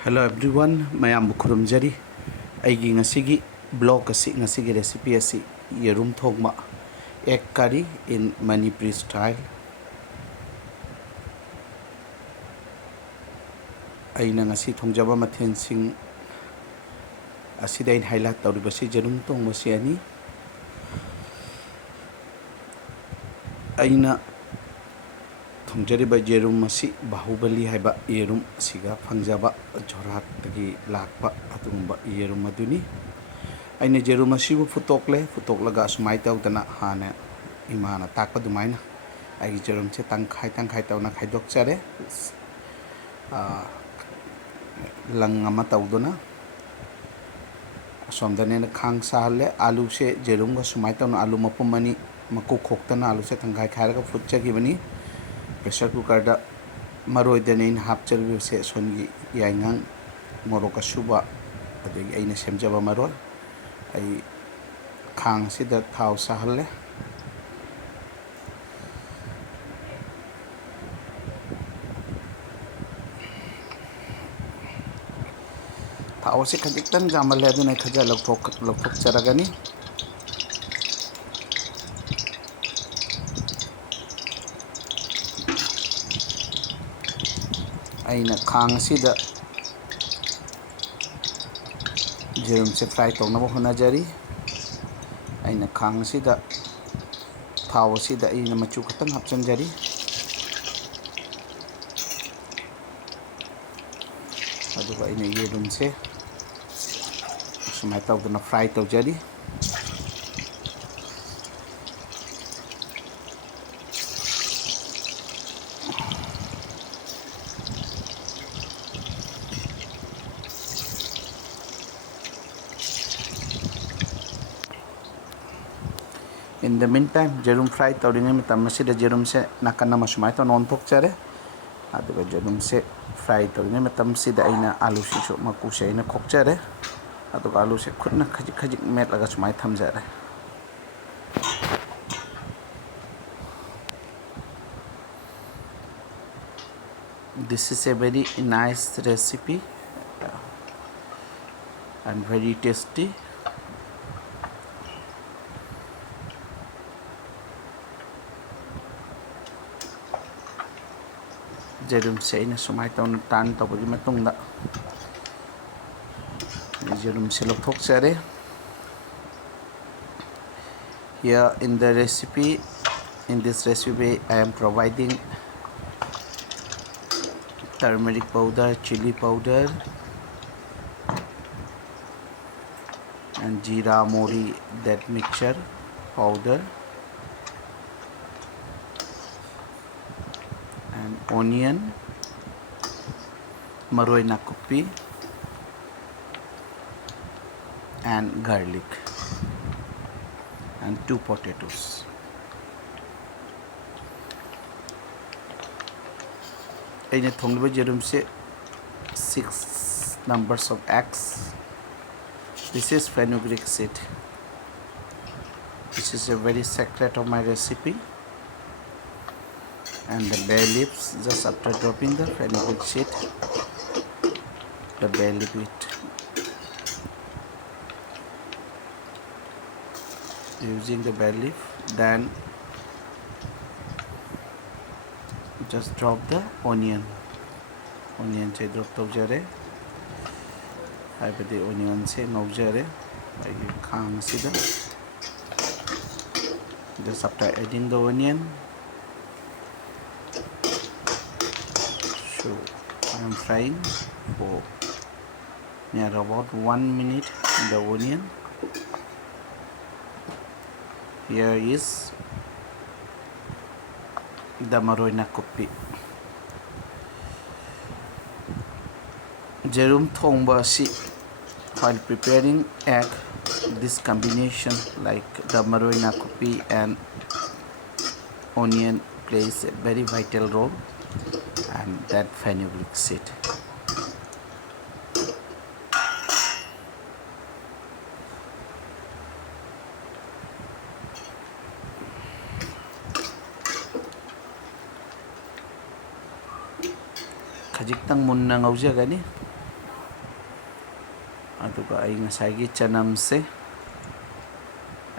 Hello everyone, mayam khurumjari. Aigi ngasigi blog ngasigi recipe yerum thongma egg curry in Manipuri style. Aina ngasi thongjaba mathen sing asidain highlight tawribasi jerum thongma si ani. Aina thongjariba jerum masi bahubali haiba yerum siga phangjaba jorat tagi lakpa atungba yerum aduni. Aina jerum asibu futoklaga sumai tawdana hana imana takpa dumaina. Aigi jerum se tangkhai tawna khaidok chare. Lang ama tawduna somdane khang sahale alu se jerum ga sumai tawna alu mapumani maku khoktana alu se tangkhai khairaga futchagi bani. Pressure cooker da maroi dane hapcharbi se songi yaingang moroka suba adegi aina semjaba maroi ai khang sida thau sahalle thau se khajiktan jamalle aduna khaja lokthok charagani aina khang sida jerum se fry tongnaba honajari aina khang sida thau sida aina machu khatang hapchanjari aduga aina yerum se sumai tawduna fry tawjari In the meantime, jerum fry tawringai matam masida jerum se nakana masumai taw non thok chare aduga jerum se fry tawringai matam sida aina alu sisu maku se aina khok chare aduga alu se khutna khajik met laga sumai thamjare. This is a very nice recipe and very tasty. Jerum se aina sumai taw tan tawbagi matungda jerum se lokthok chare. Here in this recipe I am providing turmeric powder, chili powder and jeera mori, that mixture powder, and onion, maroi nakupi and garlic and 2 potatoes. Aina thongliba jerum se 6 numbers of eggs. This is fenugreek seed. This is a very secret of my recipe. And the bay leaves, just after dropping the fenugreek seed, the bay leaf it. Using the bay leaf, then just drop the onion se drop tawjare haibadi onion se ngawjare aigi khang sida just after adding the onion, so I am frying for near about 1 minute the onion. Here is the maroi nakupi. Jerum thongba si while preparing egg, this combination like the maroi nakupi and onion plays a very vital role, and that fenugreek seed. Khajik tang munna ngaujagani ꯑꯗꯨꯒ ꯑꯩ ꯉꯁꯥꯏꯒꯤ ꯆꯅꯝꯁꯦ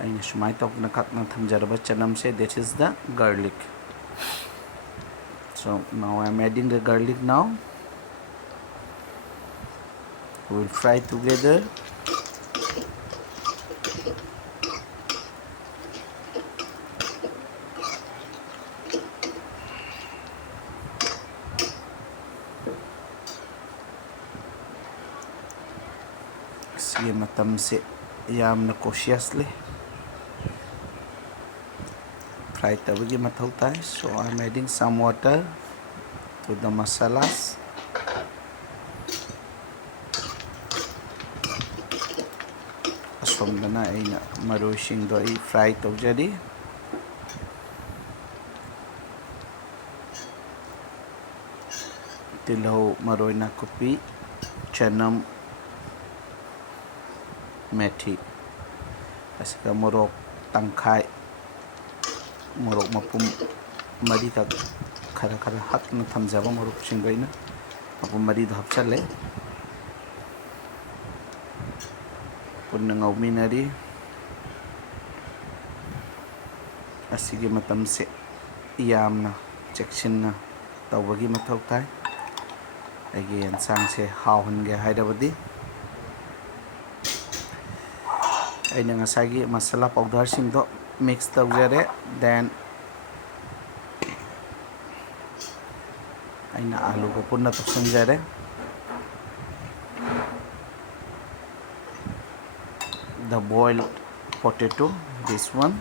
ꯑꯩꯅ ꯁꯨꯃꯥꯏꯅ ꯇꯧꯅ ꯀꯛꯅ ꯊꯝꯖꯔꯕ ꯆꯅꯝꯁꯦ, that is the garlic. So now I am adding the garlic now. We will fry together. Sige matamse yamna cautiously fry tabagi mathau tai. So I am adding some water to the masalas. Asomdana aina maroi singdo ai fry tawjari. Tilhau, maroi nakupi, chanam, methi, asiga morok tangkai, morok mapum mari ka khara hakna thamjaba morok singbaina mapum mari do hapchale punna ngauminari. Asigi matamse yamna cheksinna tawbagi mathau tai. Aigi yansangse hawhange hairabadi aina ngasagi masala powder singdo mix tawjare. Then aina alu ko punna toksanjare. The boiled potato, this one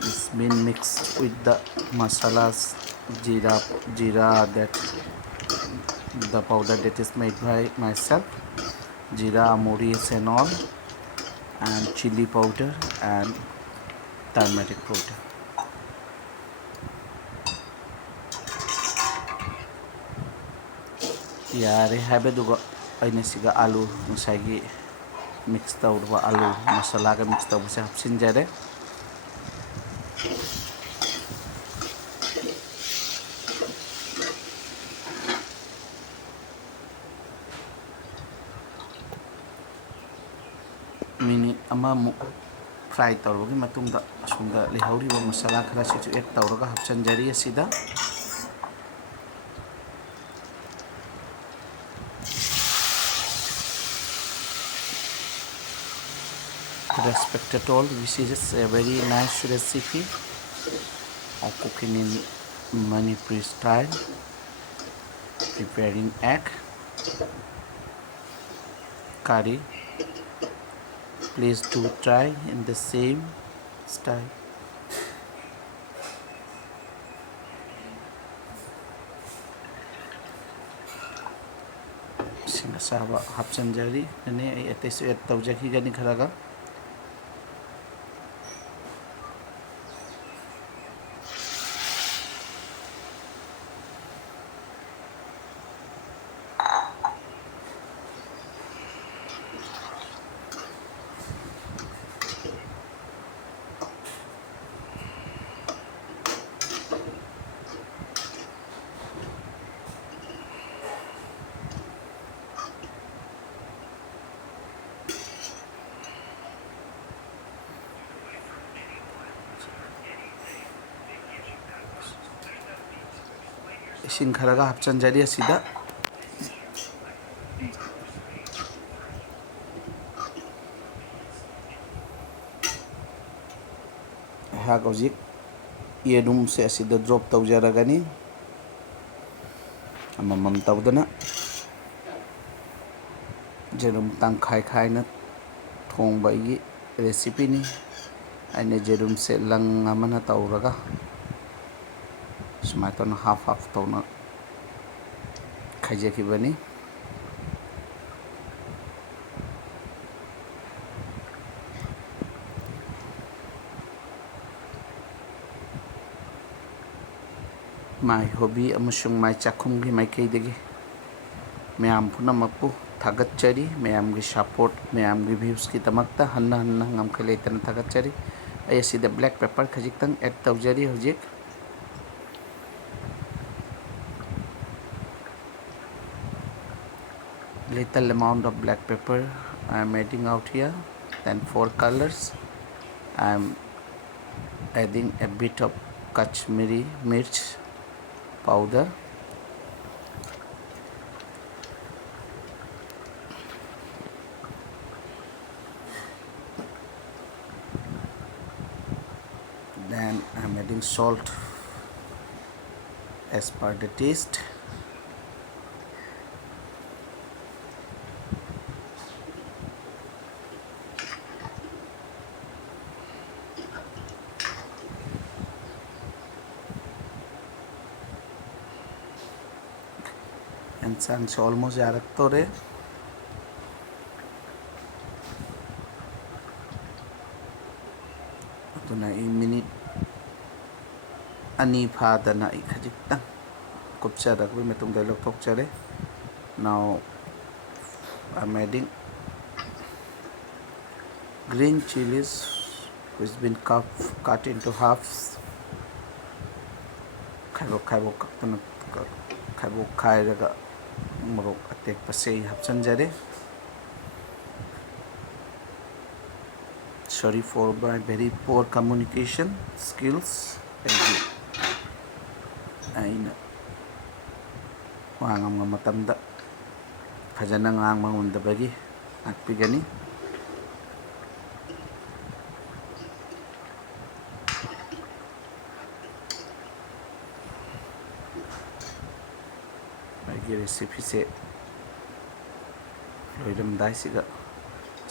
is been mixed with the masalas, jeera that the powder that is made by myself, jeera, moris and all, and chili powder and turmeric powder. Yare habedugo aina siga alu nusagi mix tawba alu masala ga mix tawba se hapsinjare. Minute amamuk fry tawbagi matungda asumda lehawriba masala khara sichu add tawraga hapsanjari asida. Respected all, this is a very nice recipe of cooking in Manipuri style, preparing egg curry. Please do try in the same style. Sinasaba hapsanjari nane ay atesu add tawjaki gani kharaga. Ising kharaga hapsanjari asida hagojik yedum se asida drop tawjaragani amamam tawdana jerum tangkhai khaina thongba gi recipe ni. Aina jerum se lang amana tawraga sumaitona half tawna khaijakibani. My hobby amasung my chakhum gi maikaidagi mayam punamakpu thagatchari, mayam gi support, mayam gi views ki tamakta hanna ngamkhaleitana thagatchari. Ay asida black pepper khajiktang add tawjari hojik. little amount of black pepper I am adding out here. Then for colors I am adding a bit of Kashmiri mirch powder. Then I am adding salt as per the taste. And it's almost yaratore. Ito na minute ani phadana ikhajiktang kupchara ko metong dalok thokchare. Now I'm adding green chilies which has been cut into halves. Khaibok khairaga morok atekpa sei hapchanjare. Sorry for my very poor communication skills. Aina wangam nga matamda fajana ngang mangundabagi akpigani. Magi recipe se loiramdai siga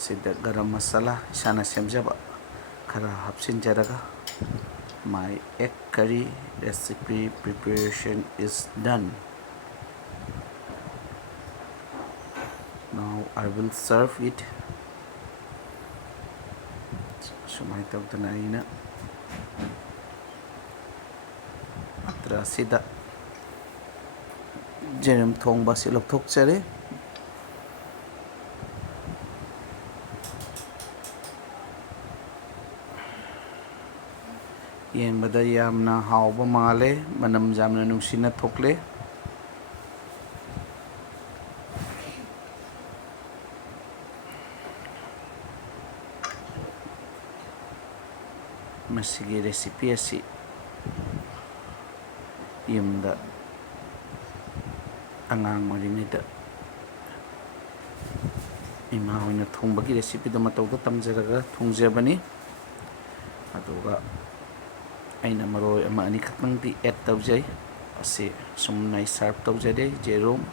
sida garam masala isana semjaba khara hapsinjaraga my egg curry recipe preparation is done. Now I will serve it. Sumay tawdana ina atra sida jerum thongba silok thokchare. Yenbada yamna hauba male manam jamna nungsina thokle. Masigi recipe asi yumda angang marinida ima hoina thongbagi recipe da matawda tamjaraga thongjabani. Aduga aina maroi ama ani khatang di add tawjai ase sumnai serve tawjade jerum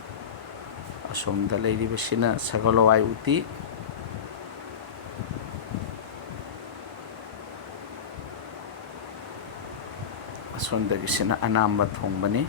asomda leiribasina sagalawai uti asondagisina anamba thongbani.